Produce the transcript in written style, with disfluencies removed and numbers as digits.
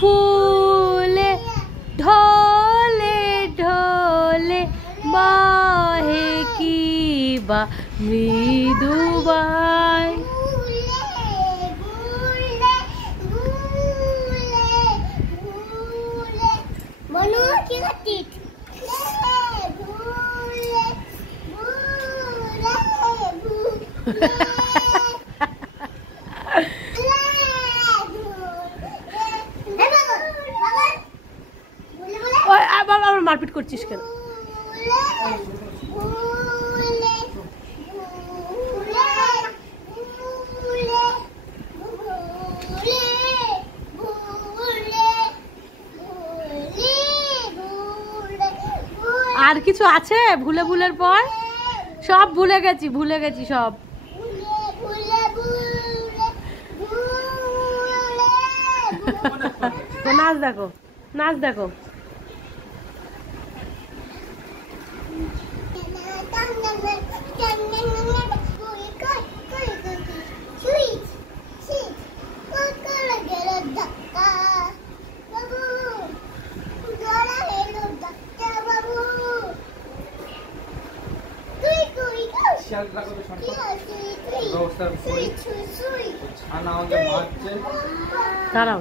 फूले ढोले ढोले बाहे की बा मृदुबाई मारपीट करছিস কেন আর কিছু আছে ভুলে ভুলের পর সব ভুলে গেছি সব নাচ দেখো দাঁড়াও